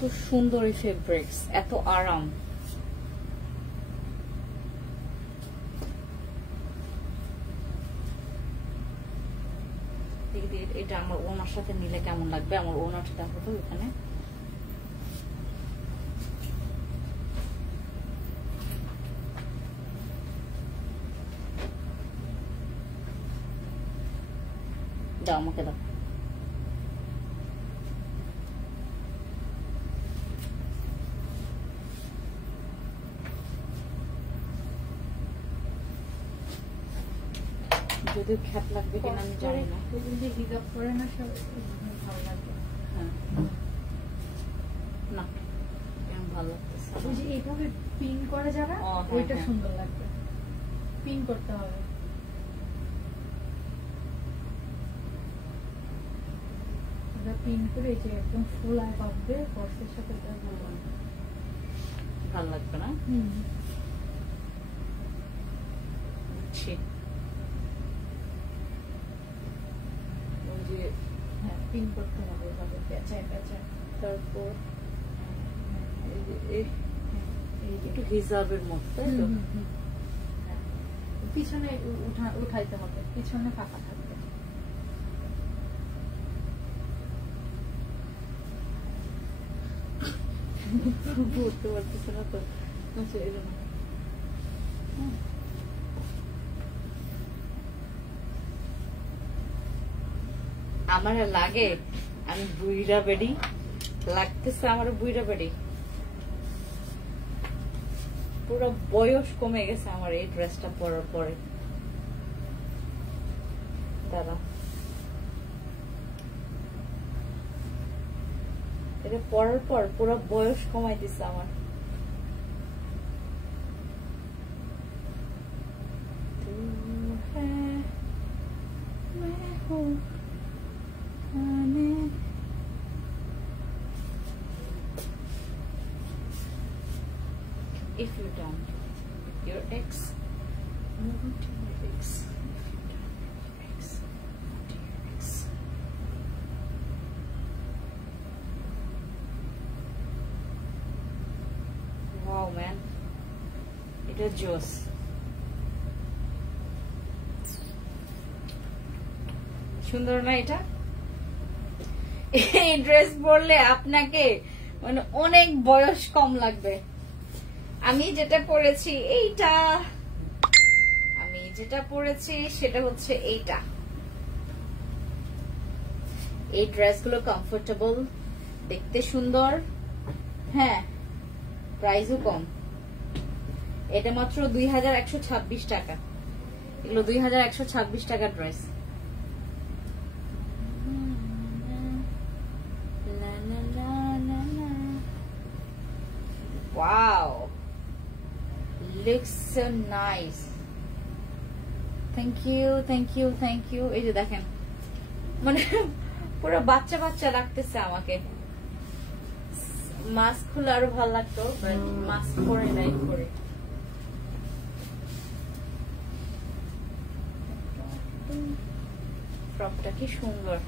এত সুন্দর এই ফেব্রিক্স, এত আরাম। এটা আমার ওনার সাথে নিলে কেমন লাগবে, আমার ওনারটা দেখো তো এখানে। দাও আমাকে দাও। যদিও খ্যাপ লাগবে কিনা আমি জানি না। হিজাব করে না সব ভালো লাগবে। হ্যাঁ না ভালো লাগতেছে। ওই যে এইভাবে পিন করে যারা ওইটা সুন্দর লাগবে, পিন করতে হবে। পিন করে যে একদম ফুল আই পাবে কর্সের সাথে ভালো লাগবে না। ওই যে হ্যাঁ পিন করতে হবে এভাবে পেঁচায় পেঁচায়। তারপর একটু হিজাবের মধ্যে পিছনে উঠাইতে হবে, পিছনে ফাঁকা থাকবে। বুঝতে পারতেছে না তো। আমার লাগে আমি বুইড়া বেড়ি লাগতেছে, আমার বুইড়া বেড়ি পুরো বয়স কমে গেছে আমার এই ড্রেসটা পরার পরে। দাঁড়া এটা পরার পর পুরো বয়স কমাই দিছে আমার। If you don't your ex, move on to your ex. If you don't your ex, move on to your ex. Wow man, it is juice. সুন্দর না এটা? এই ড্রেস পরলে আপনাকে মানে অনেক বয়স কম লাগবে। আমি যেটা পরেছি এইটা, আমি যেটা পরেছি সেটা হচ্ছে এইটা। এই ড্রেসগুলো কমফোর্টেবল, দেখতে সুন্দর, হ্যাঁ প্রাইসও কম। এটা মাত্র 2126 টাকা। এগুলো 2126 টাকার dress. Wow, looks so nice. Thank you, thank you, thank you. এই যে দেখেন মানে পুরো বাচ্চা বাচ্চা লাগতেছে আমাকে। মাস্ক খুলে আরো ভালো লাগতো, বাট মাস্ক পরে নাই পরে। ফ্রকটা কি সুন্দর।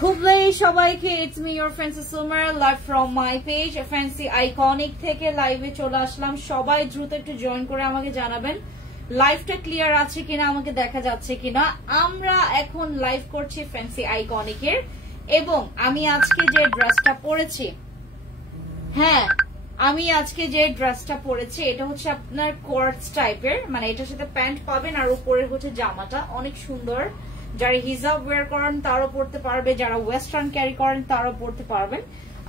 খুবই সবাইকে ইটস মি ইওর ফ্যান্সি সুমার live from my page fancy iconic থেকে লাইভে চলে আসলাম। সবাই দ্রুত একটু জয়েন করে আমাকে জানাবেন লাইভটা ক্লিয়ার আছে কিনা, আমাকে দেখা যাচ্ছে কিনা। আমরা এখন লাইভ করছি ফ্যান্সি আইকনিকের, এবং আমি আজকে যে ড্রেসটা পরেছি, হ্যাঁ আমি আজকে যে ড্রেসটা পরেছি এটা হচ্ছে আপনার কোয়ার্টস টাইপের, মানে এটার সাথে প্যান্ট পাবেন আর উপরে হচ্ছে জামাটা অনেক সুন্দর। যারা হিজাব ওয়্যার করেন তারাও পড়তে পারবে, যারা ওয়েস্টার্ন ক্যারি করেন তারাও পড়তে পারবেন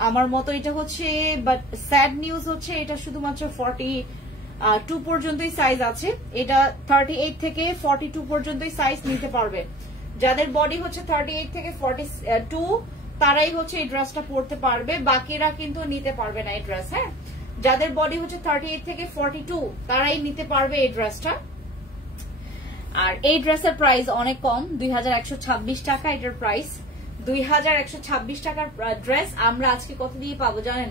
আমার মতো। এটা হচ্ছে বাট স্যাড নিউজ হচ্ছে এটা শুধুমাত্র 42 পর্যন্তই সাইজ আছে। এটা 38 থেকে 42 পর্যন্তই সাইজ নিতে পারবে। যাদের বডি হচ্ছে 38 থেকে 42 তারাই হচ্ছে এই ড্রেসটা পরতে পারবে, বাকিরা কিন্তু নিতে পারবে না এই ড্রেস। হ্যাঁ, যাদের বডি হচ্ছে 38 থেকে 42 তারাই নিতে পারবে এই ড্রেসটা। আর এই ড্রেসের প্রাইস অনেক কম, 2126 টাকা এটার প্রাইস। 2126 টাকার ড্রেস আমরা আজকে কত দিয়ে পাবো জানেন?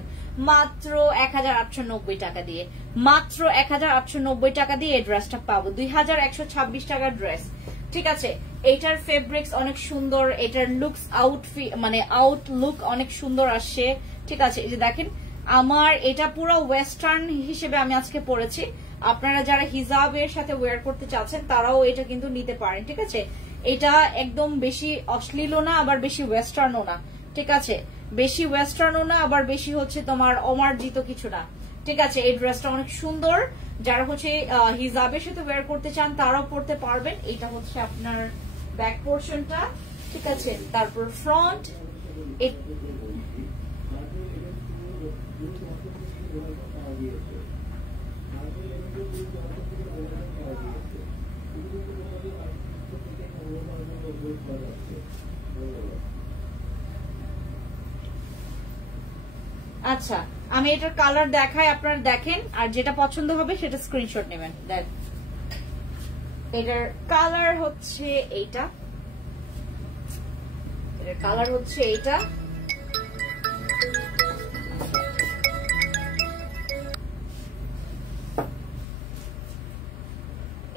মাত্র 1890 টাকা দিয়ে। মাত্র 1890 টাকা দিয়ে এই ড্রেসটা পাবো, 2126 টাকার ড্রেস। ঠিক আছে, এটার ফেব্রিক্স অনেক সুন্দর, এটার লুকস আউটফিট মানে আউটলুক অনেক সুন্দর আসছে, ঠিক আছে, এই যে দেখেন আমার এটা পুরো ওয়েস্টার্ন হিসেবে আমি আজকে পরেছি। আপনারা যারা হিজাবের সাথে ওয়্যার করতে চাচ্ছেন তারাও এটা কিন্তু নিতে পারেন। ঠিক আছে, এটা একদম বেশি অশ্লীলও না আবার বেশি ওয়েস্টার্নও না। ঠিক আছে, বেশি ওয়েস্টার্নও না আবার বেশি হচ্ছে তোমার অমার্জিত কিছু না। ঠিক আছে, এই ড্রেসটা অনেক সুন্দর। যারা হচ্ছে হিজাবের সাথে ওয়্যার করতে চান তারাও পরতে পারবেন। এটা হচ্ছে আপনার ব্যাক পোর্শনটা। ঠিক আছে, তারপর ফ্রন্ট আচ্ছা, আমি এটার কালার দেখাই, আপনারা দেখেন, আর যেটা পছন্দ হবে সেটা স্ক্রিনশট নেবেন। দেন এটার কালার হচ্ছে এইটা, এটার কালার হচ্ছে এইটা।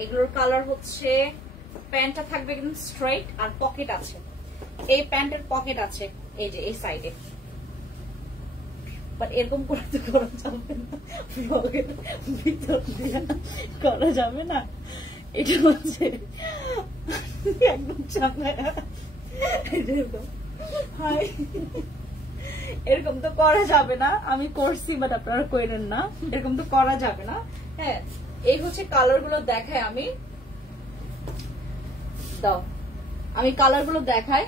এগুলোর কালার হচ্ছে, প্যান্টটা থাকবে একদম স্ট্রেট আর পকেট আছে। এই প্যান্টের পকেট আছে এই যে এই সাইডে, বাট এরকম করে তো করা যাবে না, পকেট ভিতর দিয়ে করা যাবে না। এটা হচ্ছে একদম চাঙ্গায়া, এরকম তো করা যাবে না। আমি করছি বাট আপনারা করেন না, এরকম তো করা যাবে না। হ্যাঁ, এই হচ্ছে কালার গুলো দেখাই আমি, দাও আমি কালার গুলো দেখাই,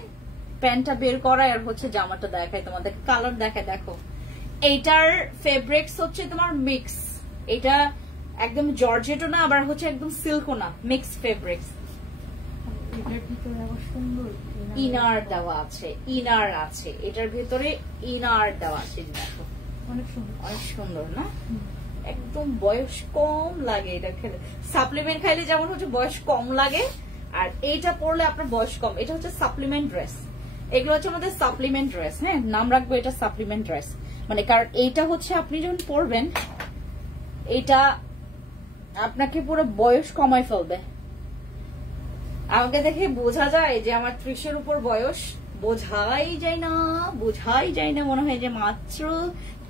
প্যান্টটা বের করাই আর হচ্ছে জামাটা দেখাই তোমাদের। কালার দেখায়, দেখো এইটার ফেব্রিক্স হচ্ছে তোমার মিক্স, এটা একদম জর্জেটও না আবার হচ্ছে একদম সিল্কও না, মিক্স ফেব্রিক্স। এটার ভিতরে আবার সুন্দর ইনার দেওয়া আছে, ইনার আছে এটার ভিতরে, ইনার দেওয়া আছে। দেখো অনেক সুন্দর, অনেক সুন্দর না, একদম বয়স কম লাগে এটা খেলে। সাপ্লিমেন্ট খাইলে যেমন হচ্ছে বয়স কম লাগে, আর এইটা পরলে আপনার বয়স কম। এটা হচ্ছে সাপ্লিমেন্ট ড্রেস, এগুলো হচ্ছে আমাদের সাপ্লিমেন্ট ড্রেস। হ্যাঁ, নাম রাখবো এটা সাপ্লিমেন্ট ড্রেস, মানে কারণ এইটা হচ্ছে আপনি যখন পরবেন এটা আপনাকে পুরো বয়স কমায় ফেলবে। আমাকে দেখে বোঝা যায় যে আমার 30-এর উপর বয়স, বোঝাই যায় না, বোঝাই যায় না, মনে হয় যে মাত্র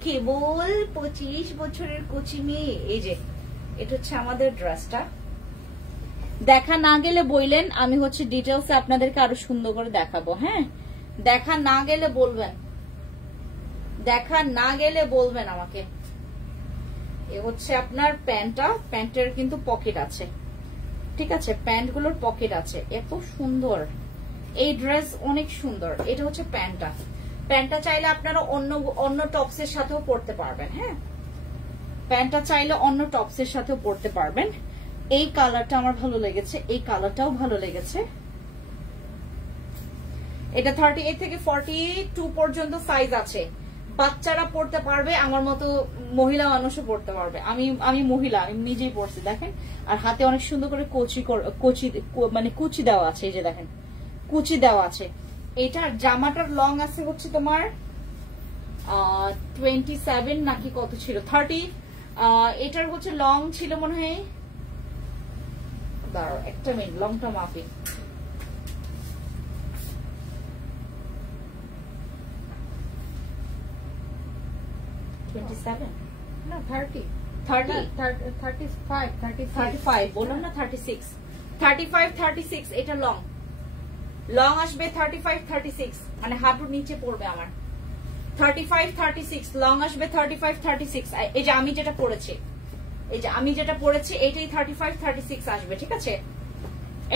কেবল 25 বছরের কচি মেয়ে। এই যে এটা হচ্ছে আমাদের ড্রেসটা। দেখা না গেলে বললেন, আমি হচ্ছে ডিটেলসে আপনাদেরকে আরো সুন্দর করে দেখাবো। হ্যাঁ, দেখা না গেলে বলবেন, দেখা না গেলে বলবেন আমাকে। এ হচ্ছে আপনার প্যান্টটা, প্যান্টের কিন্তু পকেট আছে। ঠিক আছে, প্যান্টগুলোর পকেট আছে, এত সুন্দর এই ড্রেস, অনেক সুন্দর। এটা হচ্ছে প্যান্টটা, প্যান্টটা চাইলে আপনারা অন্য টপসের সাথেও পরতে পারবেন। হ্যাঁ, প্যান্টটা চাইলে অন্য টপসের সাথেও পরতে পারবেন। এই কালারটা আমার ভালো লেগেছে, এই কালারটাও ভালো লেগেছে। এটা 38 থেকে 42 পর্যন্ত সাইজ আছে, বাচ্চারা পড়তে পারবে, আমার মতো মহিলা মানুষও পড়তে পারবে। আমি মহিলা, আমি নিজেই পড়ছি, দেখেন। আর হাতে অনেক সুন্দর করে মানে কুচি দেওয়া আছে, এই যে দেখেন কুচি দেওয়া আছে। এটার জামাটার লং আছে হচ্ছে তোমার 27 নাকি কত ছিল, 30। এটার হচ্ছে লং ছিল মনে হয়, দাঁড়াও একটা মিনিট, লংটা মাপি। না 30 35 বললাম না, 35 এটা লং আসবে 35-36, মানে হাঁটুর নিচে পড়বে আমার। 35-36 লং আসবে, 35-36। এই যে আমি যেটা পড়েছি, এইটাই 35-36 আসবে। ঠিক আছে,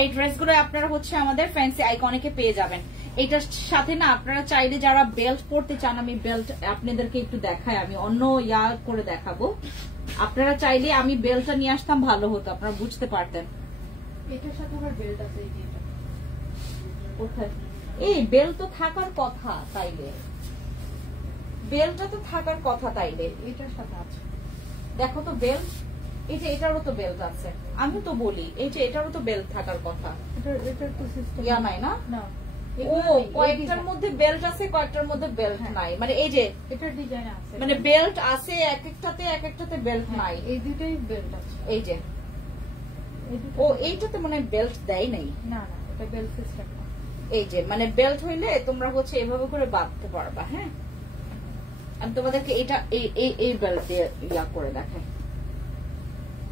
এই ড্রেসগুলো আপনারা হচ্ছে আমাদের ফ্যান্সি আইকনিকে পেয়ে যাবেন। এটার সাথে না আপনারা চাইলে যারা বেল্ট পরতে চান, আমি বেল্ট আপনাদেরকে একটু দেখাই, আমি অন্য করে দেখাবো। আপনারা চাইলে আমি বেল্টটা নিয়ে আসতাম, ভালো হতো, আপনারা বুঝতে পারতেন। এটার সাথে আবার বেল্ট আছে, এই বেল্ট তো থাকার কথা, তাইলে বেল্টটা তো থাকার কথা, তাইলে এটার সাথে আছে। দেখো তো বেল্ট, এটারও তো বেল্ট আছে। আমি তো বলি এটারও তো বেল্ট থাকার কথা। এটার তো সিস্টেম নাই না, ও কয়েকটার মধ্যে বেল্ট আছে, কয়েকটার মধ্যে বেল্ট নাই, মানে এই যে এটার ডিজাইন আছে, মানে বেল্ট আছে এক একটাতে বেল্ট নাই। এই দুটোই বেল্ট আছে। এই যে এইটাতে মানে বেল্ট দেয় নাই, না এটা বেল্ট সিস্টেম না। এই যে মানে বেল্ট হইলে তোমরা হচ্ছে এভাবে করে বাঁধতে পারবা। হ্যাঁ, আমি তোমাদেরকে এটা এই বেল্ট দিয়ে ইয়া করে দেখাই।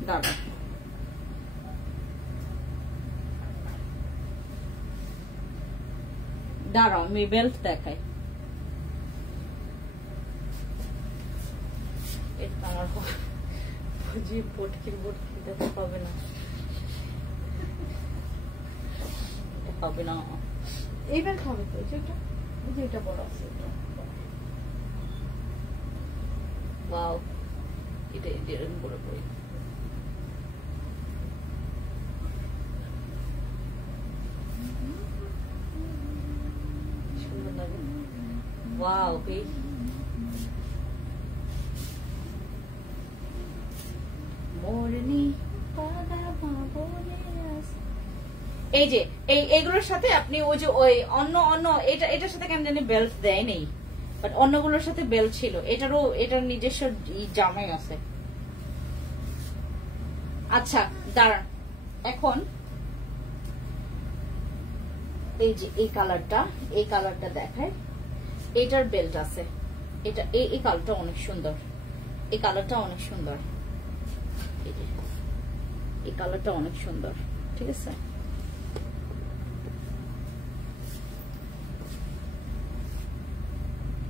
দাঁড়া, দাঁড়াও আমি বেল্ট দেখাই। এটা আমার বুঝি পটকির দেখতে পাবে না, হবে না। এই বেল্ট হবে তো, যেটা বড় আছে। ওয়াও, এটা এরকম বড় করে সুন্দর লাগে। ওয়াও, এই যে এইগুলোর সাথে আপনি ওই যে ওই অন্য এটার সাথে কেন জানি বেল্ট দেয় নেই, বাট অন্যগুলোর সাথে বেল্ট ছিল। এটার নিজস্ব জামাই আছে। আচ্ছা দাঁড়ান, এখন এই যে এই কালারটা দেখায়, এটার বেল্ট আছে। এটা এই কালারটা অনেক সুন্দর, এই কালারটা অনেক সুন্দর, এই কালারটা অনেক সুন্দর। ঠিক আছে,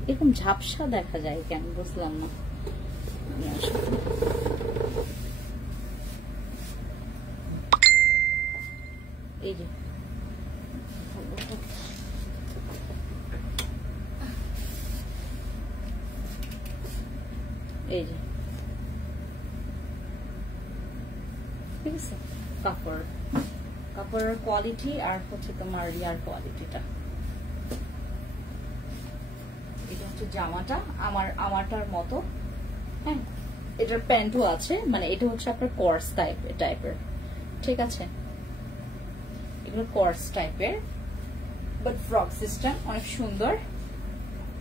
এরকম ঝাপসা দেখা যায় কেন বুঝলাম না। এই যে এই যে ঠিক আছে, কাপড়ের কোয়ালিটি আর হচ্ছে তোমার ইয়ার কোয়ালিটিটা। এটা হচ্ছে জামাটা আমারটার মতো। হ্যাঁ, এটার প্যান্টও আছে, মানে এটা হচ্ছে আপনার কর্স টাইপের। ঠিক আছে, এগুলো কর্স টাইপের, বাট ফ্রক সিস্টেম অনেক সুন্দর,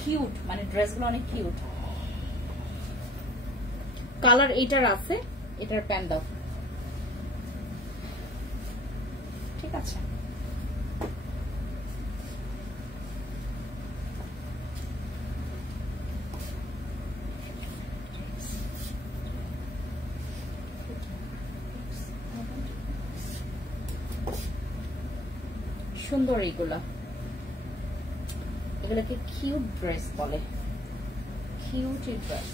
কিউট, মানে ড্রেসগুলো অনেক কিউট। কালার এইটার আছে, এটার প্যান্ট দাও। ঠিক আছে, সুন্দর এগুলোকে কিউট ড্রেস বলে, কিউট ড্রেস।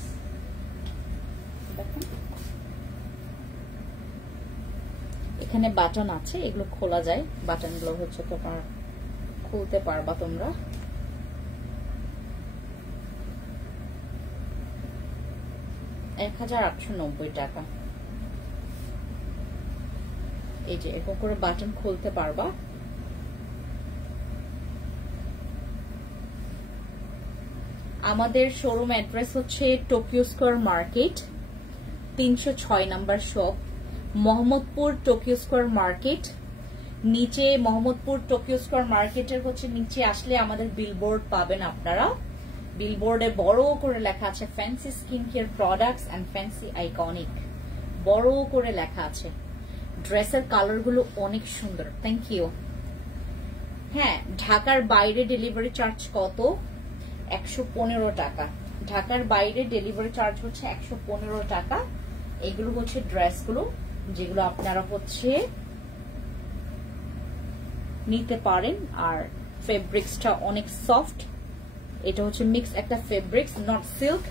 দেখুন এখানে বাটন আছে, এগুলো খোলা যায়। বাটন গুলো হচ্ছে তোমার খুলতে পারবা তোমরা। টাকা। এই যে এরকম করে বাটন খুলতে পারবা। আমাদের শোরুম অ্যাড্রেস হচ্ছে Tokyo square market, 306 number shop, Mohammadpur Tokyo square market. নিচে মোহাম্মদপুর টোকিও স্কয়ার মার্কেটের হচ্ছে নিচে আসলে আমাদের বিলবোর্ড পাবেন আপনারা। বিলবোর্ডে বড় করে লেখা আছে fancy skin care products and fancy iconic, বড় করে লেখা আছে। ড্রেসের কালারগুলো অনেক সুন্দর। Thank you. হ্যাঁ, ঢাকার বাইরে ডেলিভারি চার্জ কত? 115 টাকা। ঢাকার বাইরে ডেলিভারি চার্জ হচ্ছে 115 টাকা। এগুলো হচ্ছে ড্রেসগুলো যেগুলো আপনারা হচ্ছে নিতে পারেন। আর ফেব্রিক্সটা অনেক সফট। এটা হচ্ছে মিক্স একটা fabrics, not silk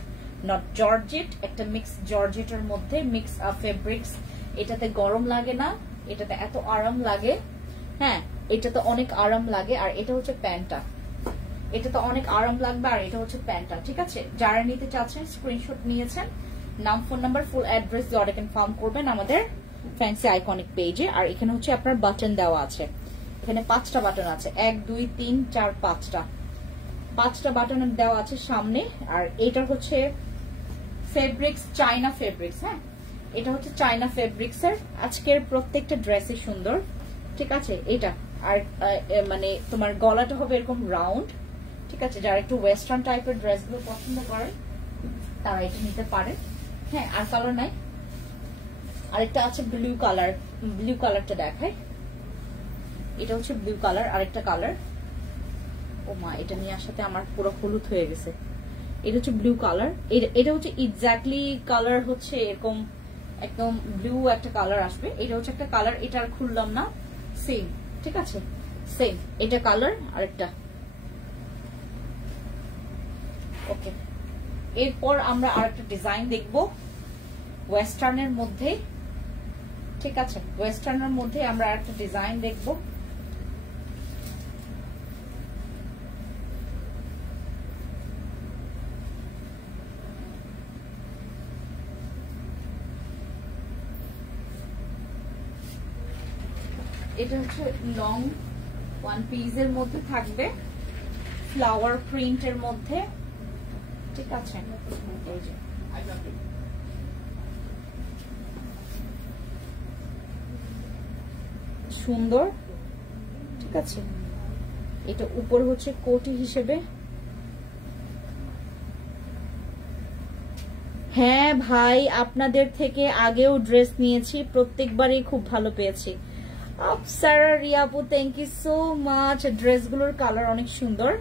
not georgette, একটা মিক্স জর্জেটের মধ্যে মিক্স ফেব্রিক্স। এটাতে গরম লাগে না, এটাতে এত আরাম লাগে। হ্যাঁ, এটাতে অনেক আরাম লাগে। আর এটা হচ্ছে প্যান্টটা, এটা তো অনেক আরাম লাগবে। আর এটা হচ্ছে প্যান্টটা। ঠিক আছে, যারা নিতে চাচ্ছেন স্ক্রিনশট নিয়েছেন, নাম, ফোন নাম্বার, ফুল অ্যাড্রেস দিয়ে অর্ডার কনফার্ম করবেন আমাদের ফ্যান্সি আইকনিক পেজে। আর এখানে হচ্ছে আপনার বাটন দেওয়া আছে, এখানে 5টা বাটন আছে, 1 2 3 4 5টা বাটন দেওয়া আছে সামনে। আর এটা হচ্ছে ফেব্রিক্স, চায়না ফেব্রিক্স। হ্যাঁ, এটা হচ্ছে চায়না ফেব্রিক্স এর। আজকের প্রত্যেকটা ড্রেসই সুন্দর। ঠিক আছে, এটা আর মানে তোমার গলাটা হবে এরকম রাউন্ড। ঠিক আছে, যারা একটু ওয়েস্টার্ন টাইপের ড্রেসগুলো পছন্দ করেন তারা এটা নিতে পারেন। হ্যাঁ, আর কালার নাই। আরেকটা আছে ব্লু কালার, ব্লু কালারটা দেখায়। এটা হচ্ছে ব্লু কালার। আরেকটা কালার, ও মা, এটা নিয়ে আসাতে আমার পুরো হলুদ হয়ে গেছে। এটা হচ্ছে ব্লু কালার, এটা হচ্ছে এক্স্যাক্টলি কালার হচ্ছে এরকম একদম ব্লু একটা কালার আসবে। এটা হচ্ছে একটা কালার, এটা আর খুললাম না, সেম, ঠিক আছে, সেম এটা কালার আরেকটা। ওকে, এরপর আমরা আরেকটা ডিজাইন দেখবো ওয়েস্টার্নের মধ্যে, ঠিক আছে, ওয়েস্টার্নের মধ্যে আমরা আরেকটা ডিজাইন দেখবো। এটা হচ্ছে লং ওয়ান পিসের মধ্যে থাকবে, ফ্লাওয়ার প্রিন্টের মধ্যে, ঠিক আছে, এই যে সুন্দর, ঠিক আছে। এটা উপর হচ্ছে কোটি হিসেবে। হ্যাঁ ভাই, আপনাদের থেকে আগেও ড্রেস নিয়েছি, প্রত্যেকবারই খুব ভালো পেয়েছি। আফসারা রিয়াপু, থ্যাংক ইউ সো মাচ। ড্রেসগুলোর কালার অনেক সুন্দর।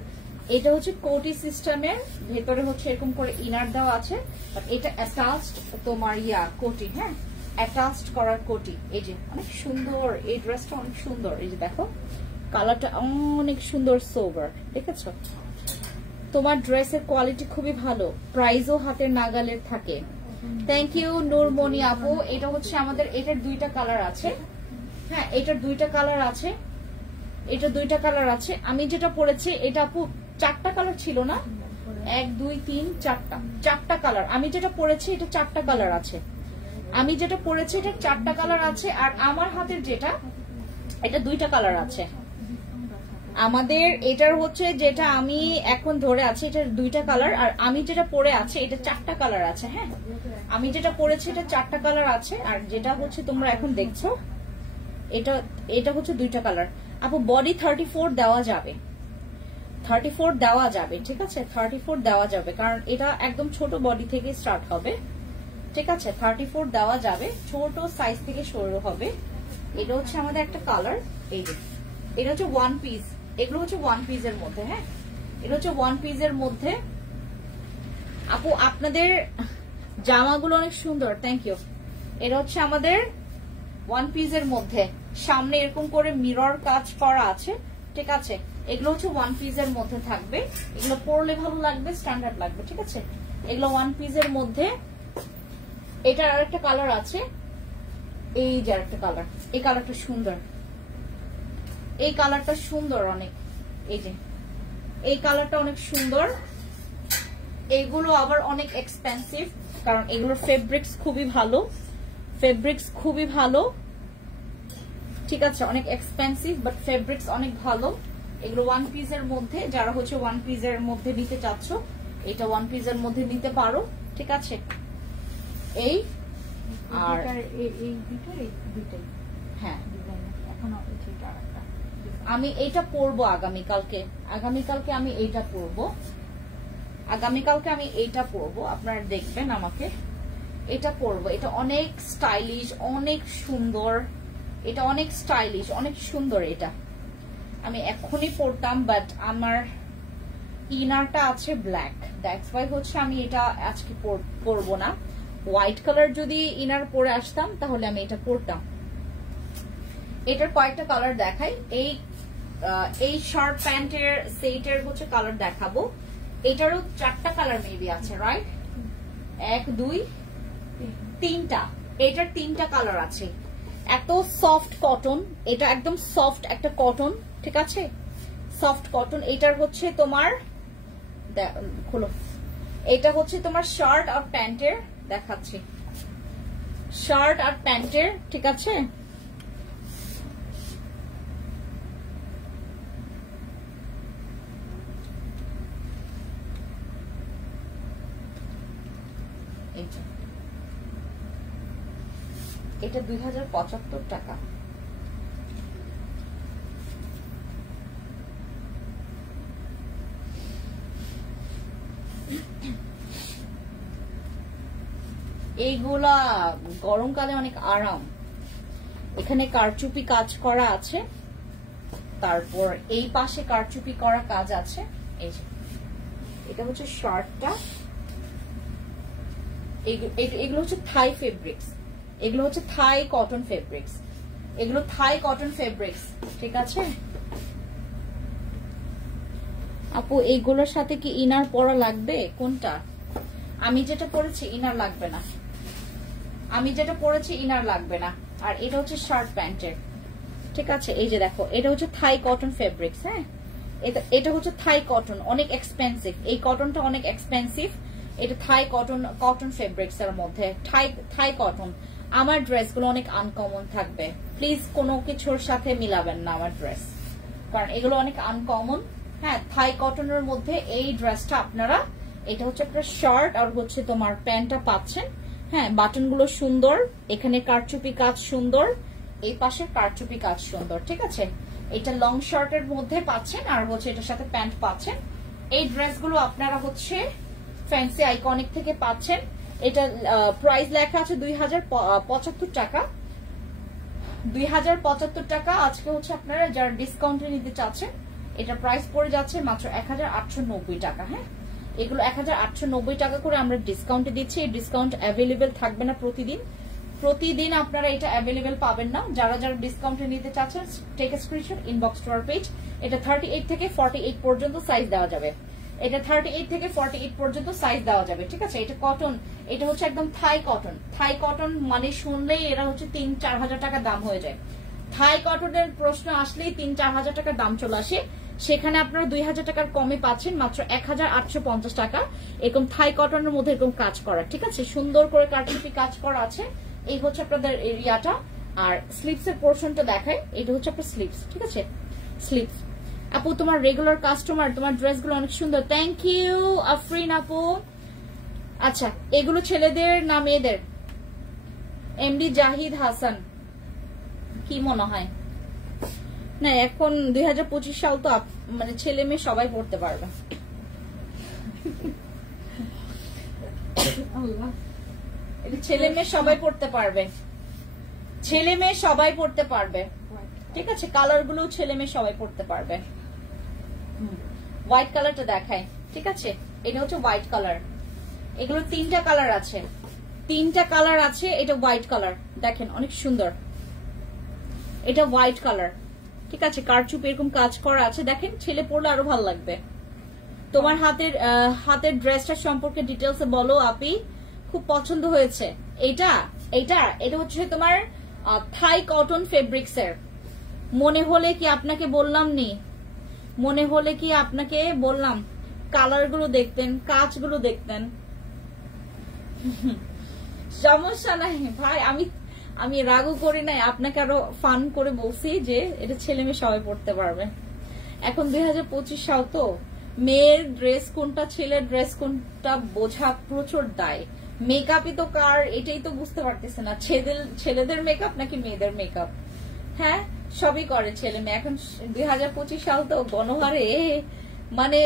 এটা হচ্ছে কোটি সিস্টেমের, ভেতরে হচ্ছে এরকম করে ইনার দেওয়া আছে, এটা অ্যাটাচড তোমার কোটি, হ্যাঁ অ্যাটাচড করার কোটি। এই যে অনেক সুন্দর, এই ড্রেসটা অনেক সুন্দর, এই যে দেখো কালারটা অনেক সুন্দর, সোবার, দেখেছো? তোমার ড্রেসের কোয়ালিটি খুবই ভালো, প্রাইসও হাতের নাগালের থাকে। থ্যাংক ইউ নূরমণি আপু। এটা হচ্ছে আমাদের, এটার দুইটা কালার আছে, হ্যাঁ এটার দুইটা কালার আছে, এটা দুইটা কালার আছে। আমি যেটা পরেছি এটা আপু চারটা কালার ছিল না, 1 2 3 চারটা কালার। আমি যেটা পরেছি এটা চারটা কালার আছে, আমি যেটা পরেছি এটা চারটা কালার আছে, আর আমার হাতের যেটা এটা দুইটা কালার আছে। আমাদের এটার হচ্ছে যেটা আমি এখন ধরে আছি এটার দুইটা কালার, আর আমি যেটা পরে আছি এটা চারটা কালার আছে। হ্যাঁ আমি যেটা পরেছি এটা চারটা কালার আছে, আর যেটা হচ্ছে তোমরা এখন দেখছো এটা হচ্ছে দুইটা কালার। আপু বডি 34 দেওয়া যাবে, 34 দেওয়া যাবে, ঠিক আছে, 34 দেওয়া যাবে, কারণ এটা একদম ছোট বডি থেকে স্টার্ট হবে, ঠিক আছে, 34 দেওয়া যাবে, ছোট সাইজ থেকে শুরু হবে। এটা হচ্ছে আমাদের একটা কালার, এই যে এটা হচ্ছে ওয়ান পিস, এগুলো হচ্ছে ওয়ান পিসের মধ্যে, হ্যাঁ এটা হচ্ছে ওয়ান পিসের মধ্যে। আপু আপনাদের জামাগুলো অনেক সুন্দর, থ্যাংক ইউ। এটা হচ্ছে আমাদের ওয়ান পিসের মধ্যে, সামনে এরকম করে মিরর কাজ করা আছে, ঠিক আছে, এগুলো হচ্ছে ওয়ান পিসের মধ্যে থাকবে, এগুলো পরলে ভালো লাগবে, স্ট্যান্ডার্ড লাগবে, ঠিক আছে, এগুলো ওয়ান পিসের মধ্যে। এটার আরেকটা কালার আছে, এই যে আরেকটা কালার, এই কালারটা সুন্দর, এই কালারটা সুন্দর অনেক, এই যে এই কালারটা অনেক সুন্দর। এগুলো আবার অনেক এক্সপেন্সিভ, কারণ এগুলোর ফেব্রিক্স খুবই ভালো, ফেব্রিক্স খুবই ভালো, ঠিক আছে, অনেক এক্সপেন্সিভ বাট ফেব্রিক্স অনেক ভালো। এগুলো ওয়ান পিসের মধ্যে, যারা হচ্ছে ওয়ান পিসের মধ্যে নিতে চাচ্ছ এটা ওয়ান পিসের মধ্যে নিতে পারো, ঠিক আছে। এই আর এই দুইটাই, হ্যাঁ আমি এইটা পরবো আগামীকালকে, আমি এইটা পরবো, আগামীকালকে আমি এইটা পরবো, আপনারা দেখবেন আমাকে এটা পরবো। এটা অনেক স্টাইলিশ, অনেক সুন্দর, এটা অনেক স্টাইলিশ, অনেক সুন্দর। এটা আমি এখনই পরতাম, বাট আমার ইনারটা আছে ব্ল্যাক, দ্যাটস ওয়াই হচ্ছে আমি এটা আজকে পরবো না। হোয়াইট কালার যদি ইনার পরে আসতাম তাহলে আমি এটা পরতাম। এটার কয়েকটা কালার দেখাই, এই শার্ট প্যান্টের সেটের হচ্ছে কালার দেখাবো। এটারও চারটা কালার মেবি আছে, রাইট, 1 2 3টা, এটার 3টা কালার আছে। এত সফট কটন, এটা একদম সফট একটা কটন, ঠিক আছে, সফট কটন। এটার হচ্ছে তোমার খোলো, এটা হচ্ছে তোমার শার্ট আর প্যান্টের, দেখাচ্ছি শার্ট আর প্যান্টের, ঠিক আছে। এটা 2075 টাকা। এইগুলা গরমকালে অনেক আরাম। এখানে কারচুপি কাজ করা আছে, তারপর এই পাশে কারচুপি করা কাজ আছে, এই যে এটা হচ্ছে শার্টটা। এগুলো হচ্ছে থাই ফেব্রিক্স, এগুলো হচ্ছে থাই কটন ফেব্রিক্স, এগুলো থাই কটন ফেব্রিক্স, ঠিক আছে আপু? এইগুলোর সাথে কি ইনার পরা লাগবে? কোনটা? আমি যেটা পরেছি ইনার লাগবে না, আমি যেটা পরেছি ইনার লাগবে না। আর এটা হচ্ছে শার্ট প্যান্টের, ঠিক আছে? এই যে দেখো, এটা হচ্ছে থাই কটন ফেব্রিক্স। হ্যাঁ, এটা হচ্ছে থাই কটন, অনেক এক্সপেন্সিভ, এই কটনটা অনেক এক্সপেন্সিভ। এটা থাই কটন ফেব্রিক্স এর মধ্যে, থাই কটন। আমার ড্রেসগুলো অনেক আনকমন থাকবে, প্লিজ কোনো কিছুর সাথে মিলাবেন না আমার ড্রেস, কারণ এগুলো অনেক আনকমন। হ্যাঁ, থাই কটনের মধ্যে এই ড্রেসটা আপনারা, এটা হচ্ছে একটা শার্ট আর হচ্ছে তোমার প্যান্টটা পাচ্ছেন। হ্যাঁ, বাটন গুলো সুন্দর, এখানে কারচুপি কাজ সুন্দর, এই পাশে কারচুপি কাজ সুন্দর, ঠিক আছে? এটা লং শার্টের মধ্যে পাচ্ছেন আর হচ্ছে এটার সাথে প্যান্ট পাচ্ছেন। এই ড্রেসগুলো আপনারা হচ্ছে ফ্যান্সি আইকনিক থেকে পাচ্ছেন। এটা প্রাইস লেখা আছে 2075 টাকা, 2075 টাকা। আজকে হচ্ছে আপনারা যারা ডিসকাউন্টে নিতে চাচ্ছেন, এটা প্রাইস পড়ে যাচ্ছে মাত্র 1890 টাকা। হ্যাঁ, এগুলো 1890 টাকা করে আমরা ডিসকাউন্টে দিচ্ছি। এই ডিসকাউন্ট অ্যাভেলেবেল থাকবে না প্রতিদিন, প্রতিদিন আপনারা এটা অ্যাভেলেবেল পাবেন না। যারা যারা ডিসকাউন্টে নিতে চাচ্ছেন, take a screenshot, inbox to our page. এটা 38 থেকে 48 পর্যন্ত সাইজ দেওয়া যাবে, এটা 38 থেকে 48 পর্যন্ত সাইজ দেওয়া যাবে, ঠিক আছে? এটা কটন, এটা হচ্ছে একদম থাই কটন। থাই কটন মানে শুনলেই এরা হচ্ছে 3-4 হাজার টাকা দাম হয়ে যায়। থাই কটনের প্রশ্ন আসলেই 3-4 হাজার টাকা দাম চলে আসে, সেখানে আপনারা 2000 টাকার কমে পাচ্ছেন মাত্র 1850 টাকা। এরকম থাই কটনের মধ্যে এরকম কাজ করা, ঠিক আছে? সুন্দর করে কারচুপি কাজ করা আছে। এই হচ্ছে আপনাদের এরিয়াটা। আর স্লিপস এর পোর্শনটা দেখায়, এটা হচ্ছে আপনার স্লিপস, ঠিক আছে? স্লিপস। আপু তোমার রেগুলার কাস্টমার, তোমার ড্রেসগুলো অনেক সুন্দর, থ্যাংক ইউ আফরিন আপু। আচ্ছা, এগুলো ছেলেদের না মেয়েদের? এমডি জাহিদ হাসান, কি মনে হয়? না, এখন 2025 সাল তো, মানে ছেলে মেয়ে সবাই পড়তে পারবে। এটা ছেলে মেয়ে সবাই পড়তে পারবে, ছেলে মেয়ে সবাই পড়তে পারবে, ঠিক আছে? কালার গুলো ছেলে মেয়ে সবাই পড়তে পারবে। হোয়াইট কালারটা দেখায়, ঠিক আছে? এটা হচ্ছে হোয়াইট কালার। এগুলো 3টা কালার আছে, 3টা কালার আছে। এটা হোয়াইট কালার, দেখেন অনেক সুন্দর। এটা হোয়াইট কালার, ঠিক আছে? কারচুপ এরকম কাজ করা আছে, দেখেন ছেলে পরলে আরো ভালো লাগবে। তোমার হাতের ড্রেসটা সম্পর্কে ডিটেলস বলো আপি, খুব পছন্দ হয়েছে। এটা হচ্ছে তোমার থাই কটন ফেব্রিক্স এর। মনে হলে কি আপনাকে বললাম নি, মনে হলে কি আপনাকে বললাম কালার গুলো দেখতেন, কাজগুলো দেখতেন। সমস্যা নাই ভাই, আমি রাগও করি নাই, আপনাকে আরো ফান করে বলছি যে এটা ছেলে মেয়ে সবাই পড়তে পারবে। এখন 2025 সাল তো, মেয়ের ড্রেস কোনটা ছেলের ড্রেস কোনটা বোঝা প্রচুর দায়। মেকআপই তো কার, এটাই তো বুঝতে পারতেছে না, ছেলেদের মেকআপ নাকি মেয়েদের মেকআপ। হ্যাঁ, সবই করে ছেলে মেয়ে। এখন 2025 সাল তো, গণহারে মানে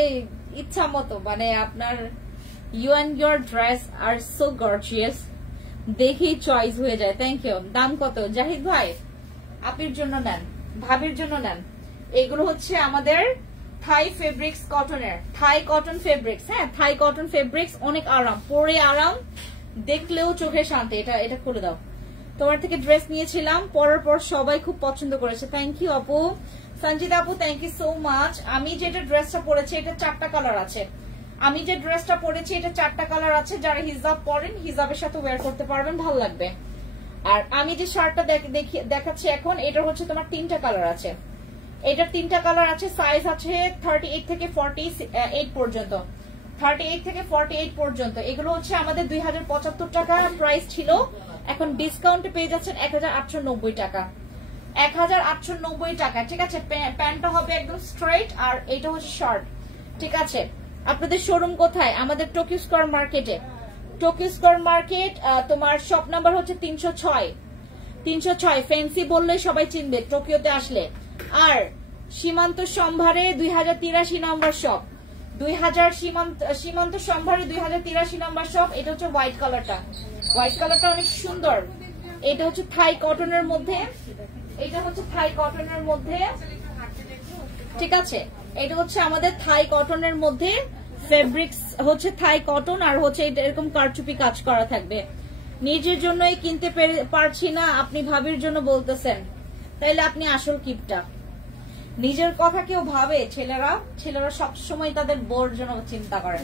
ইচ্ছা মতো, মানে আপনার ইউ অ্যান্ড ইউর ড্রেস আর সো গর্জিয়াস, দেখেই চয়েস হয়ে যায়। Thank you. দাম কত জাহিদ ভাই? আপির জন্য নেন, ভাবির জন্য নেন। এগুলো হচ্ছে আমাদের থাই ফেব্রিক্স কটনের, থাই কটন ফেব্রিক্স। হ্যাঁ, থাই কটন ফেব্রিক্স, অনেক আরাম, পরে আরাম, দেখলেও চোখে শান্তি। এটা খুলে দাও। তোমার থেকে ড্রেস নিয়েছিলাম, পরার পর সবাই খুব পছন্দ করেছে। থ্যাংক ইউ আপু। সঞ্জিতা আপু, থ্যাংক ইউ সো মাচ। আমি যেটা ড্রেসটা পরেছি এটা 4টা কালার আছে। আমি যে ড্রেসটা পরেছি এটা 4টা কালার আছে। যারা হিজাব পরেন, হিজাবের সাথে ওয়্যার করতে পারবেন, ভালো লাগবে। আর আমি যে শার্টটা দেখাচ্ছি এখন, এটা হচ্ছে তোমার 3টা কালার আছে। এটার 3টা কালার আছে, সাইজ আছে 38 থেকে 48 পর্যন্ত, 38 থেকে 48 পর্যন্ত। এগুলো হচ্ছে আমাদের 2075 টাকা প্রাইস ছিল, এখন ডিসকাউন্টে পেয়ে যাচ্ছেন 1890 টাকা, 1890 টাকা, ঠিক আছে? প্যান্টটা হবে একদম স্ট্রেট, আর এটা হচ্ছে শার্ট, ঠিক আছে? আপনাদের শোরুম কোথায়? আমাদের টোকিও স্কয়ার মার্কেটে। টোকিও স্কয়ার মার্কেট, তোমার শপ নাম্বার হচ্ছে 306। ফ্যান্সি বললে সবাই চিনবে টোকিওতে আসলে। আর সীমান্ত সম্ভারে 2083 নম্বর শপ, 2000 সীমান্ত সম্ভারে 2083 নম্বর শপ। এটা হচ্ছে হোয়াইট কালারটা, হোয়াইট কালারটা অনেক সুন্দর। এটা হচ্ছে থাই কটনের মধ্যে, এটা হচ্ছে থাই কটনের মধ্যে, ঠিক আছে? এটা হচ্ছে আমাদের থাই কটনের মধ্যে ফেব্রিক্স হচ্ছে থাই কটন আর হচ্ছে এটা এরকম কারচুপি কাজ করা থাকবে। নিজের জন্যই কিনতে পারছি না, আপনি ভাবির জন্য বলতেছেন, তাইলে আপনি আসল কিপটা। নিজের কথা কেউ ভাবে? ছেলেরা সবসময় তাদের বউর জন্য চিন্তা করে,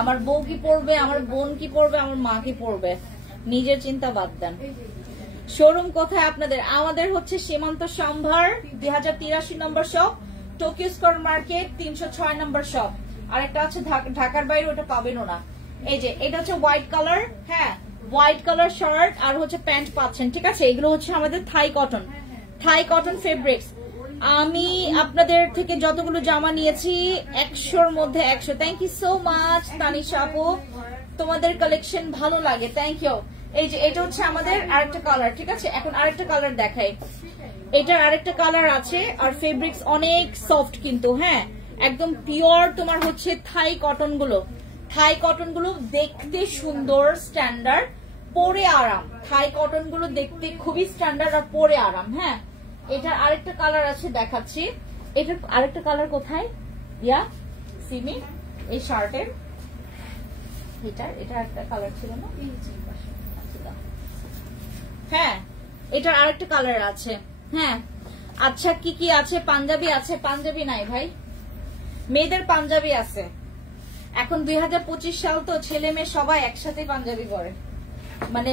আমার বউ কি পড়বে, আমার বোন কি পড়বে, আমার মা কি পড়বে, নিজের চিন্তা বাদ দেন। শোরুম কোথায় আপনাদের? আমাদের হচ্ছে সীমান্ত সম্ভার 2083 নম্বর শপ, টোকিও স্কয়ার মার্কেট 306 নম্বর শপ। আরেকটা আছে ঢাকার বাইরে, ওটা পাবেনও না। এই যে এটা হচ্ছে হোয়াইট কালার, হ্যাঁ হোয়াইট কালার শার্ট আর হচ্ছে প্যান্ট পাচ্ছেন, ঠিক আছে। এগুলো হচ্ছে আমাদের থাই কটন ফেব্রিক্স। আমি আপনাদের থেকে যতগুলো জামা নিয়েছি 100-র মধ্যে 100। Thank you so much Tanisha আপু, তোমাদের কালেকশন ভালো লাগে, থ্যাংক ইউ। এই যে এটা হচ্ছে আমাদের আরেকটা কালার, ঠিক আছে। এখন আরেকটা কালার দেখাই, এটার আরেকটা কালার আছে। আর ফেব্রিক্স অনেক সফট কিন্তু, হ্যাঁ একদম পিওর তোমার হচ্ছে থাই কটন গুলো দেখতে সুন্দর, স্ট্যান্ডার্ড, পরে আরাম। থাই কটন গুলো দেখতে খুবই স্ট্যান্ডার্ড আর পরে আরাম। হ্যাঁ এটার আরেকটা কালার আছে, দেখাচ্ছি। এটার আরেকটা কালার কোথায় ইয়া সিমি? এই শার্টের এটা একটা কালার ছিল না? হ্যাঁ এটার আরেকটা কালার আছে। হ্যাঁ আচ্ছা কি কি আছে? পাঞ্জাবি আছে? পাঞ্জাবি নাই ভাই, মেয়েদের পাঞ্জাবি আছে। এখন 2025 সাল তো, ছেলে মেয়ে সবাই একসাথে পাঞ্জাবি পরে, মানে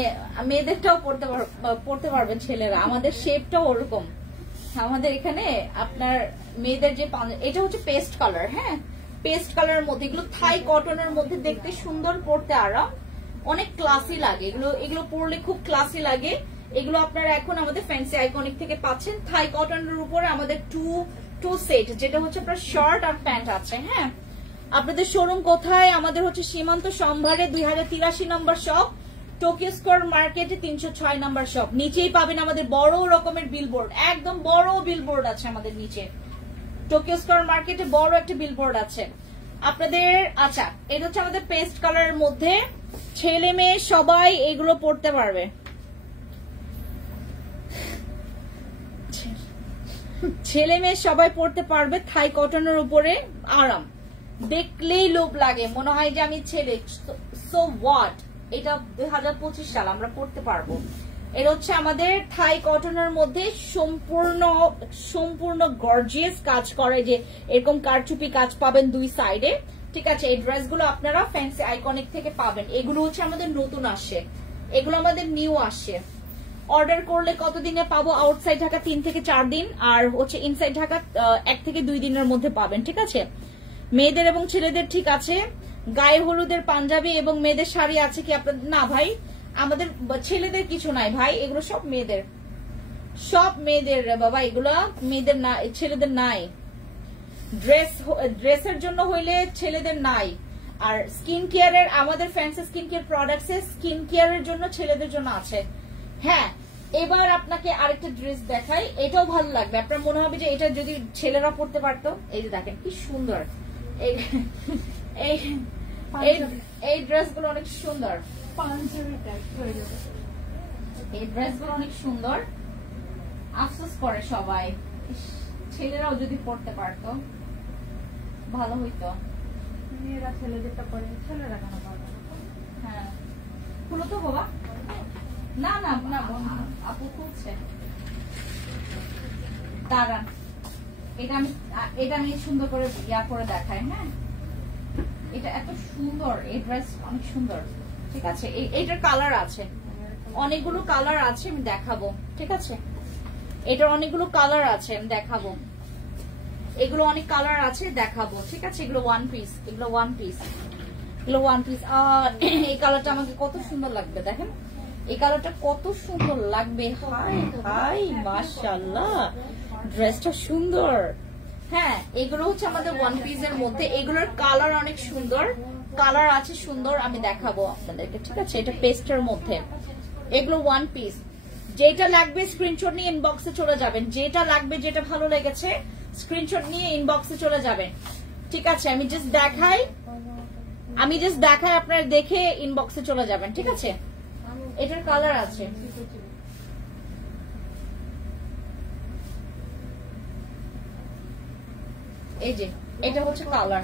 মেয়েদেরটাও পড়তে পারবেন ছেলেরা। আমাদের শেপটাও ওরকম। আমাদের এখানে আপনার মেয়েদের যে এটা হচ্ছে পেস্ট কালার, হ্যাঁ পেস্ট কালারের মধ্যে, এগুলো থাই কটনের মধ্যে দেখতে সুন্দর, পড়তে আরাম, অনেক ক্লাসি লাগে। এগুলো পরলে খুব ক্লাসি লাগে। এগুলো আপনারা এখন আমাদের ফ্যান্সি আইকনিক থেকে পাচ্ছেন। থাই কটনের উপরে আমাদের টু সেট, যেটা হচ্ছে আপনার শার্ট আর প্যান্ট আছে। হ্যাঁ আপনাদের শোরুম কোথায়? আমাদের হচ্ছে সীমান্ত সম্ভারে 2083 নম্বর শপ, টোকিও স্কয়ার মার্কেটে 306 নম্বর শপ। নিচেই পাবেন আমাদের বড় রকমের বিলবোর্ড, একদম বড় বিলবোর্ড আছে আমাদের নিচে। টোকিও স্কয়ার মার্কেটে বড় একটা বিলবোর্ড আছে আপনাদের। আচ্ছা এটা হচ্ছে আমাদের পেস্ট কালারের মধ্যে, ছেলে মেয়ে সবাই এগুলো পড়তে পারবে। ছেলে মেয়ে সবাই পড়তে পারবে, থাই কটনের উপরে আরাম, দেখলেই লোভ লাগে, মনে হয় যে আমি ছেলে। সো হোয়াট, এটা 2025 সাল, আমরা পড়তে পারবো। এটা হচ্ছে আমাদের থাই কটনের মধ্যে সম্পূর্ণ গর্জিয়াস কাজ করে, যে এরকম কারচুপি কাজ পাবেন দুই সাইডে, ঠিক আছে। এই ড্রেসগুলো আপনারা ফ্যান্সি আইকনিক থেকে পাবেন। এগুলো হচ্ছে আমাদের নতুন আসে, এগুলো আমাদের নিউ আসে। অর্ডার করলে কতদিনে পাবো? আউটসাইড ঢাকা 3 থেকে 4 দিন, আর হচ্ছে ইনসাইড ঢাকা 1 থেকে 2 দিনের মধ্যে পাবেন, ঠিক আছে। মেয়েদের এবং ছেলেদের ঠিক আছে। গায়ে হলুদের পাঞ্জাবি এবং মেয়েদের শাড়ি আছে কি আপনাদের? না ভাই, আমাদের ছেলেদের কিছু নাই ভাই, এগুলো সব মেয়েদের বাবা, এগুলো মেয়েদের না, ছেলেদের নাই। ড্রেসের জন্য হইলে ছেলেদের নাই। আর স্কিন কেয়ারের, আমাদের fancy skin care products skin কেয়ারের জন্য ছেলেদের জন্য আছে। হ্যাঁ এবার আপনাকে আরেকটা ড্রেস দেখাই, এটাও ভালো লাগবে, আপনার মনে হবে যে এটা যদি ছেলেরা পড়তে পারতো। এই যে দেখেন কি সুন্দর, এই ড্রেসগুলো অনেক সুন্দর, এই ড্রেসগুলো অনেক সুন্দর। আফসোস করে সবাই, ছেলেরাও যদি পড়তে পারতো ভালো হইতো। মেয়েরা ছেলেদেরটা পরে, ছেলেরা কেন পারবে? হ্যাঁ খুলো তো বাবা। না না না আপু খুলছে, দাঁড়ান, এটা আমি সুন্দর করে ইয়া করে দেখাই। হ্যাঁ এটা এত সুন্দর, এই ড্রেস অনেক সুন্দর, ঠিক আছে। এইটার কালার আছে, অনেকগুলো কালার আছে, আমি দেখাবো, ঠিক আছে। এটার অনেকগুলো কালার আছে, আমি দেখাবো। এগুলো অনেক কালার আছে, দেখাবো, ঠিক আছে। এগুলো ওয়ান পিস, এগুলো ওয়ান পিস। এই কালারটা আমাকে কত সুন্দর লাগবে, দেখেন এই কালারটা কত সুন্দর লাগবে। হাই হাই মাশাআল্লাহ, ড্রেসটা সুন্দর। হ্যাঁ এগুলো হচ্ছে আমাদের ওয়ান পিসের মধ্যে, এগুলোর কালার অনেক সুন্দর, কালার আছে সুন্দর, আমি দেখাবো আপনাদেরকে, ঠিক আছে। এটা পেস্টের মধ্যে, এগুলো ওয়ান পিস। যেটা লাগবে স্ক্রিনশট নিয়ে ইনবক্সে চলে যাবেন, যেটা লাগবে, যেটা ভালো লেগেছে স্ক্রিনশট নিয়ে ইনবক্সে চলে যাবেন, ঠিক আছে। আমি জাস্ট দেখাই, আপনারা দেখে ইনবক্সে চলে যাবেন, ঠিক আছে। এটার কালার আছে, এই যে এটা হচ্ছে কালার,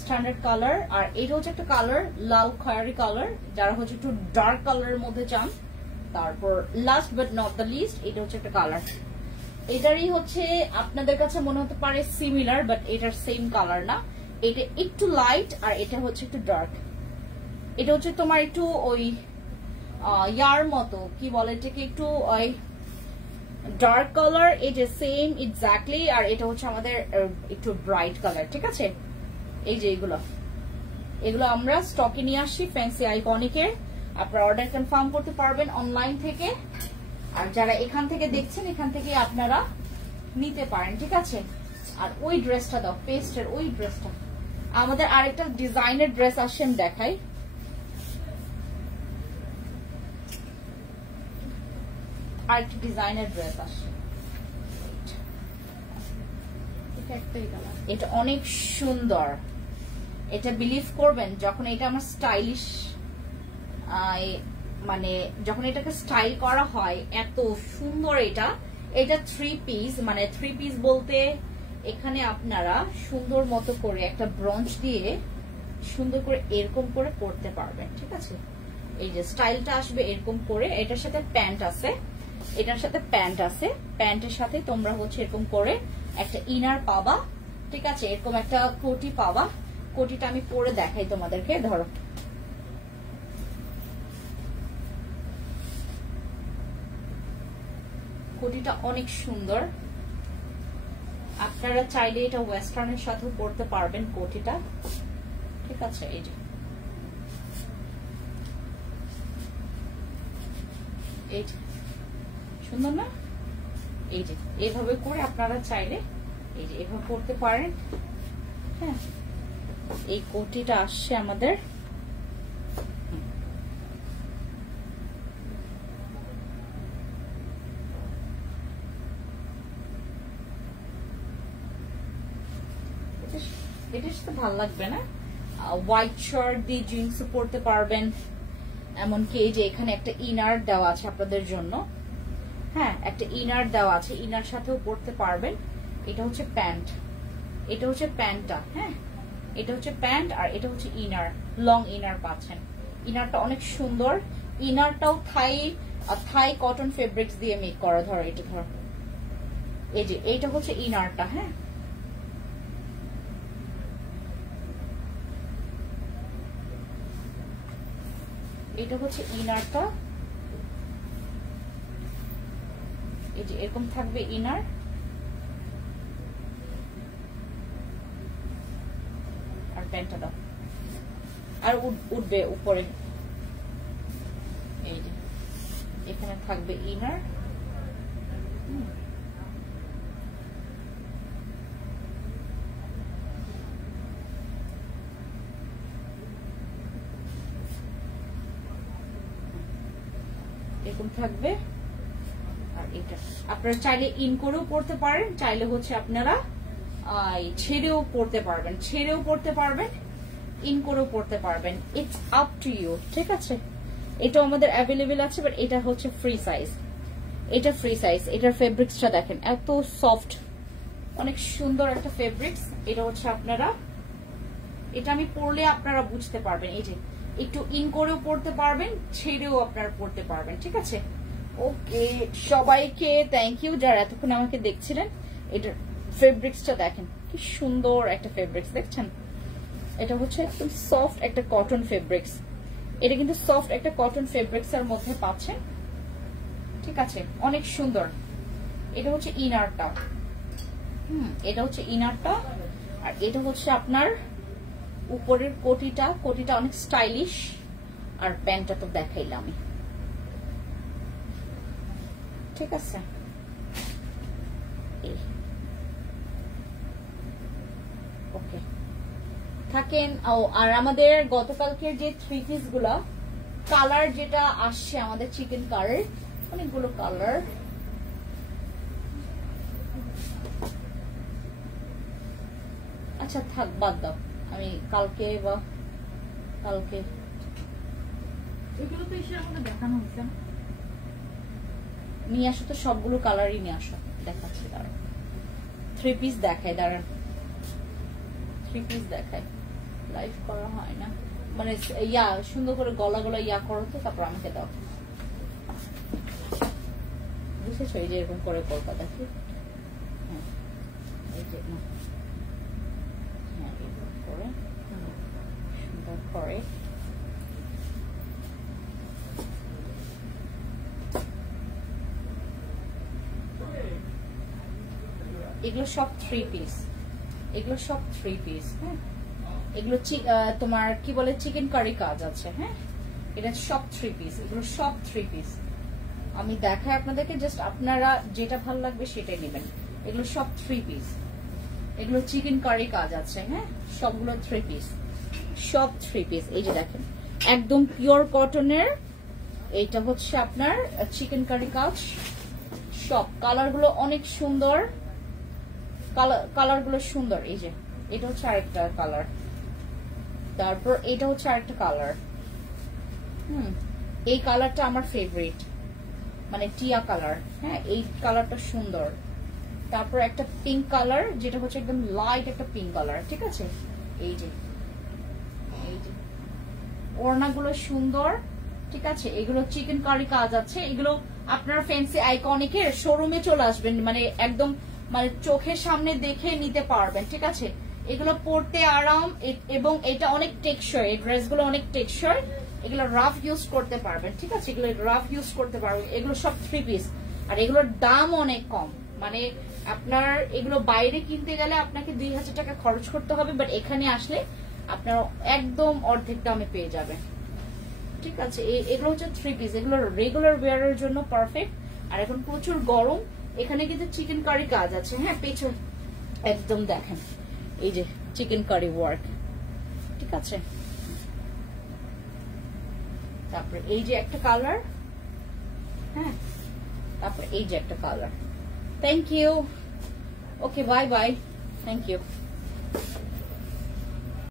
স্ট্যান্ডার্ড কালার। আর এটা হচ্ছে একটা কালার লাল খয়েরি কালার, যারা হচ্ছে একটু ডার্ক কালারের মধ্যে চান। তারপর last but not the least, এটা হচ্ছে একটা কালার। এটারই হচ্ছে আপনাদের কাছে মনে হতে পারে সিমিলার, বাট এটার সেম কালার না। এটা একটু লাইট আর এটা হচ্ছে একটু ডার্ক। এটা হচ্ছে তোমার একটু ওই ইয়ার মতো, কি বলে এটাকে, একটু ওই ডার্ক কালার। এটা সেম এক্স্যাক্টলি। আর এটা হচ্ছে আমাদের একটু ব্রাইট কালার। ঠিক আছে, এই যে এগুলো আমরা স্টকে নিয়ে আসি ফ্যান্সি আইকনিকের। আপনারা অর্ডার কনফার্ম করতে পারবেন অনলাইন থেকে। আর যারা এখান থেকে দেখছেন, এখান থেকে আপনারা নিতে পারেন। ঠিক আছে, আর ওই ড্রেসটা দাও, পেস্টের ওই ড্রেসটা। আমাদের আরেকটা ডিজাইনের ড্রেস আসছে, আমি দেখাই। আরেকটা ডিজাইনের ড্রেস আসছে, এটা অনেক সুন্দর। এটা বিলিভ করবেন, যখন এটা আমার স্টাইলিশ, মানে যখন এটাকে স্টাইল করা হয় এত সুন্দর। এটা 3 পিস, মানে 3 পিস বলতে এখানে আপনারা সুন্দর মতো করে একটা ব্রঞ্চ দিয়ে সুন্দর করে এরকম করে পরতে পারবেন। ঠিক আছে, এই যে স্টাইলটা আসবে এরকম করে। এটার সাথে প্যান্ট আছে, এটার সাথে প্যান্ট আছে। প্যান্টের সাথে তোমরা হচ্ছে এরকম করে একটা ইনার পাবা। ঠিক আছে, এরকম একটা কোটি পাবা। কোটিটা আমি পরে দেখাই তোমাদেরকে। ধরো, কোটিটা অনেক সুন্দর। আপনারা চাইলে এটা ওয়েস্টার্নের সাথেও পরতে পারবেন কোটিটা। ঠিক আছে, এই যে সুন্দর না? এই যে এভাবে করে আপনারা চাইলে এই যে এভাবে পরতে পারেন। হ্যাঁ, এই কোটিটা আসছে আমাদের এটার সাথে ভালো লাগবে না? হোয়াইট শার্ট দিয়ে জিন্স পরতে পারবেন। এমনকি এই যে এখানে একটা ইনার দেওয়া আছে আপনাদের জন্য। হ্যাঁ, একটা ইনার দেওয়া আছে, ইনার সাথেও পরতে পারবেন। এটা হচ্ছে প্যান্ট, এটা হচ্ছে প্যান্টটা। হ্যাঁ, এটা হচ্ছে প্যান্ট আর এটা হচ্ছে ইনার, লং ইনার পাচ্ছেন। ইনারটা অনেক সুন্দর। ইনারটাও থাই কটন ফেব্রিক্স দিয়ে মেক করা। ধরো এটা, ধরো এই যে এইটা হচ্ছে ইনারটা। হ্যাঁ, এটা হচ্ছে ইনারটা। এই যে এরকম থাকবে ইনার। আর প্যান্টটা দাও, আর উঠবে উপরে। এই যে এখানে থাকবে ইনার। এরকম থাকবে। আর এটা আপনারা চাইলে ইন করেও পড়তে পারেন, চাইলে হচ্ছে আপনারা ছেড়েও পড়তে পারবেন, ছেড়েও পড়তে পারবেন, ইন করেও পড়তে পারবেন। It's up to you. ঠিক আছে, এটা আমাদের অ্যাভেলেবেল আছে, বাট এটা হচ্ছে ফ্রি সাইজ। এটা ফ্রি সাইজ। এটার ফেব্রিক্সটা দেখেন, এত সফট, অনেক সুন্দর একটা ফেব্রিক্স। এটা হচ্ছে আপনারা, এটা আমি পরলে আপনারা বুঝতে পারবেন। এই যে একটু ইন করেও পড়তে পারবেন, ছেড়েও আপনারা পড়তে পারবেন। ঠিক আছে, ওকে, সবাইকে থ্যাংক ইউ যারা এতক্ষণ আমাকে দেখছিলেন। এটার ফেব্রিক্সটা দেখেন, কি সুন্দর একটা ফেব্রিক্স দেখছেন। এটা হচ্ছে একদম সফট একটা কটন ফেব্রিক্স। এটা কিন্তু সফট একটা কটন ফেব্রিক্স এর মধ্যে পাচ্ছেন। ঠিক আছে, অনেক সুন্দর। এটা হচ্ছে ইনারটা। এটা হচ্ছে ইনারটা। আর এটা হচ্ছে আপনার উপরের কোটিটা। কোটিটা অনেক স্টাইলিশ। আর প্যান্টটা তো দেখাইলাম আমি। ঠিক আছে, ওকে থাকেন। আর আমাদের গতকালকের যে 3 পিস গুলা কালার যেটা আসছে আমাদের চিকেন কালার, অনেকগুলো কালার। আচ্ছা থাক, বাদ দাও, আমি কালকে বা কালকে এগুলো তো এসে আমাদের দেখানো হচ্ছে না। নিয়ে আসো তো, সবগুলো কালারই নিয়ে আসো, দেখাচ্ছি। দাঁড়ান 3 পিস দেখায়, দাঁড়ান 3 পিস দেখায়। লাইভ করা হয় না, মানে ইয়া সুন্দর করে গলা গলা ইয়া করো তো, তারপর আমাকে দাও, বুঝেছো? এই যে এরকম করে করবা, দেখি এই যে করে সুন্দর করে এগুলো সব 3 পিস, এগুলো সব 3 পিস। হ্যাঁ, এগুলো তোমার কি বলে চিকেন কারি কাজ আছে। হ্যাঁ, এটা সব 3 পিস, এগুলো সব 3 পিস। আমি দেখাই আপনাদেরকে, জাস্ট আপনারা যেটা ভালো লাগবে সেটাই নেবেন। এগুলো সব 3 পিস, এগুলো চিকেন কারি কাজ আছে। হ্যাঁ, সবগুলো 3 পিস, সব 3 পিস। এই যে দেখেন একদম পিওর কটনের, এইটা হচ্ছে আপনার চিকেন কারি কাজ। সব কালার গুলো অনেক সুন্দর, কালার গুলো সুন্দর। এই যে এটা হচ্ছে আরেকটা কালার, তারপর এটা হচ্ছে আরেকটা কালার। এই কালারটা আমার ফেভারিট, মানে টিয়া কালার। হ্যাঁ, এই কালারটা সুন্দর। তারপর একটা পিঙ্ক কালার, যেটা হচ্ছে একদম লাইট একটা পিঙ্ক কালার। ঠিক আছে, এই যে ওড়নাগুলো সুন্দর। ঠিক আছে, এগুলো চিকেন কারি কাজ আছে। এগুলো আপনারা ফ্যান্সি আইকনিকের শোরুমে চলে আসবেন, মানে একদম মানে চোখের সামনে দেখে নিতে পারবেন। ঠিক আছে, এগুলো পরতে আরাম এবং এটা অনেক টেকসই, এই ড্রেসগুলো অনেক টেকসই। এগুলো রাফ ইউজ করতে পারবেন। ঠিক আছে, এগুলো রাফ ইউজ করতে পারবেন। এগুলো সব 3 পিস, আর এগুলোর দাম অনেক কম। মানে আপনার এগুলো বাইরে কিনতে গেলে আপনাকে 2000 টাকা খরচ করতে হবে, বাট এখানে আসলে আপনারা একদম অর্ধেক দামে পেয়ে যাবেন। ঠিক আছে, এগুলো হচ্ছে 3 পিস, এগুলো রেগুলার ওয়্যারের জন্য পারফেক্ট। আর এখন প্রচুর গরম, এখানে কিন্তু চিকেন কারি কাজ আছে। হ্যাঁ, পেছন একদম দেখেন এই যে চিকেন কারি ওয়ার্ক। ঠিক আছে, তারপরে এই যে একটা কালার। হ্যাঁ, তারপরে এই যে একটা colour. Thank you, okay, bye bye, thank you.